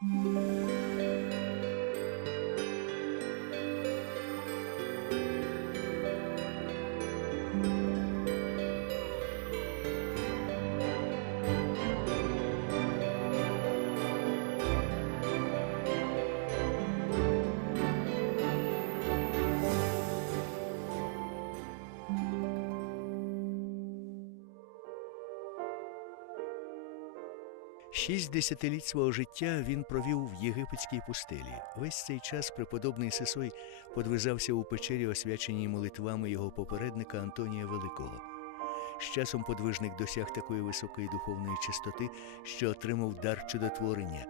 Música Шість десятиліть свого життя він провів в єгипетській пустелі. Весь цей час преподобний Сисой подвизався у печері, освяченій молитвами його попередника Антонія Великого. З часом подвижник досяг такої високої духовної чистоти, що отримав дар чудотворення.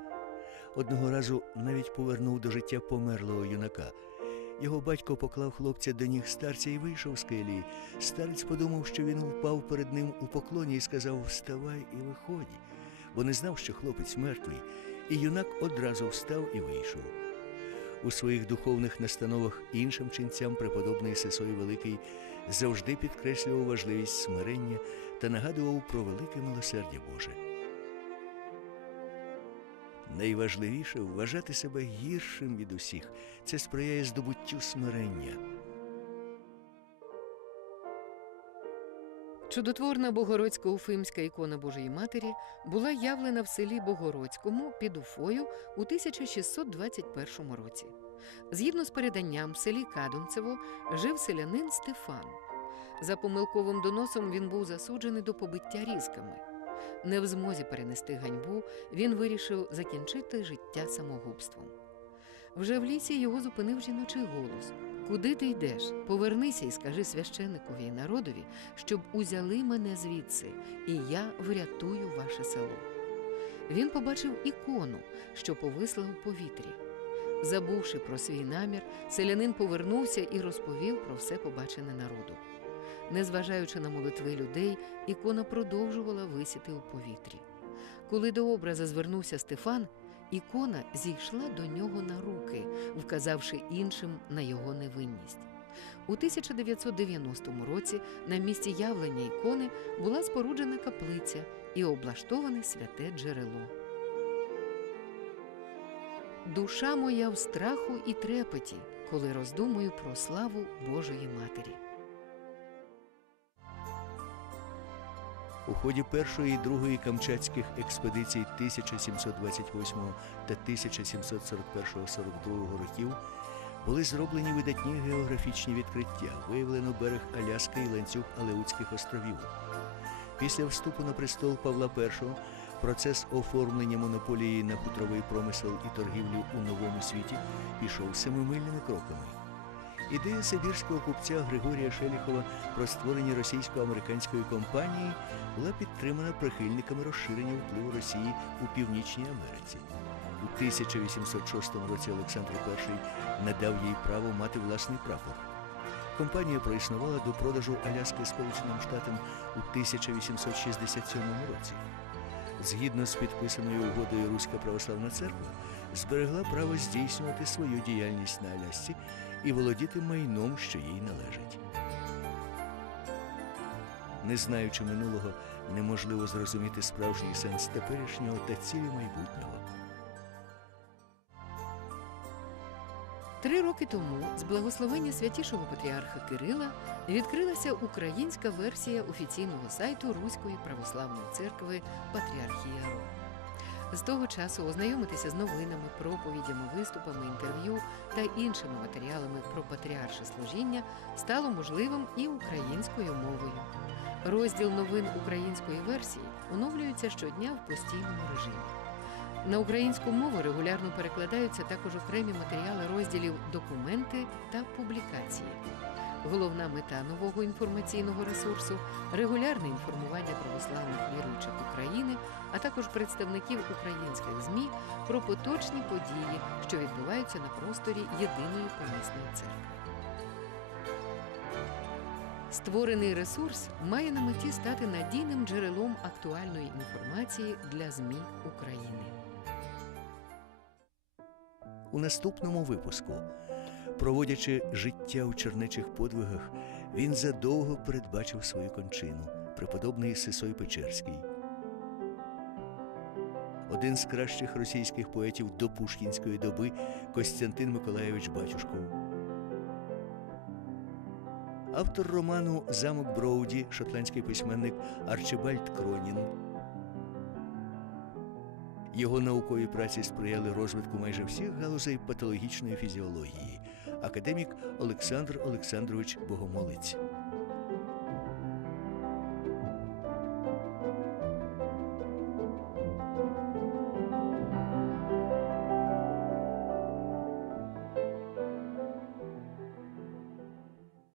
Одного разу навіть повернув до життя померлого юнака. Його батько поклав хлопця до ніг старця і вийшов з келії. Старець подумав, що він впав перед ним у поклоні і сказав Вставай і виходь бо не знав, що хлопець мертвий, і юнак одразу встав і вийшов. У своїх духовних настановах іншим ченцям преподобний Сесой Великий завжди підкреслював важливість смирення та нагадував про велике милосердя Боже. Найважливіше вважати себе гіршим від усіх це сприяє здобуттю смирення. Чудотворна Богородська Уфимська ікона Божої Матері була явлена в селі Богородському під Уфою у 1621 році. Згідно з переданням, в селі Кадунцево жив селянин Стефан. За помилковим доносом він був засуджений до побиття різками. Не в змозі перенести ганьбу, він вирішив закінчити життя самогубством. Вже в лісі його зупинив жіночий голос. Куди ти йдеш? Повернися і скажи священикові і народові, щоб узяли мене звідси, і я врятую ваше село. Він побачив ікону, що повисла у повітрі. Забувши про свій намір, селянин повернувся і розповів про все побачене народу. Незважаючи на молитви людей, ікона продовжувала висіти у повітрі. Коли до образа звернувся Стефан, ікона зійшла до нього на руки, вказавши іншим на його невинність. У 1990 році на місці явлення ікони була споруджена каплиця і облаштоване святе джерело. Душа моя в страху і трепеті, коли роздумую про славу Божої Матері. У ході першої і другої камчатських експедицій 1728 та 1741-42 років були зроблені видатні географічні відкриття, виявлено берег Аляски і ланцюг Алеутських островів. Після вступу на престол Павла І процес оформлення монополії на хутровий промисел і торгівлю у новому світі пішов семимильними кроками. Ідея сибірського купця Григорія Шеліхова про створення російсько-американської компанії була підтримана прихильниками розширення впливу Росії у Північній Америці. У 1806 році Олександр І надав їй право мати власний прапор. Компанія проіснувала до продажу Аляски Сполученим Штатам у 1867 році. Згідно з підписаною угодою Руська православна церква зберегла право здійснювати свою діяльність на Алясці і володіти майном, що їй належить. Не знаючи минулого, неможливо зрозуміти справжній сенс теперішнього та цілі майбутнього. Три роки тому з благословення святішого патріарха Кирила відкрилася українська версія офіційного сайту Руської православної церкви Патріархія Ру. З того часу ознайомитися з новинами, проповідями, виступами, інтерв'ю та іншими матеріалами про патріарше служіння стало можливим і українською мовою. Розділ новин української версії оновлюється щодня в постійному режимі. На українську мову регулярно перекладаються також окремі матеріали розділів документи та публікації. Головна мета нового інформаційного ресурсу регулярне інформування православних віруючих України, а також представників українських ЗМІ про поточні події, що відбуваються на просторі єдиної помісної церкви. Створений ресурс має на меті стати надійним джерелом актуальної інформації для ЗМІ України. У наступному випуску, проводячи життя у чернечих подвигах, він задовго передбачив свою кончину, преподобний Сисой Печерський. один з кращих російських поетів до пушкінської доби Костянтин Миколайович Батюшков. Автор роману Замок Броуді, шотландський письменник Арчибальд Кронін. Його наукові праці сприяли розвитку майже всіх галузей патологічної фізіології. Академік Олександр Олександрович Богомолець.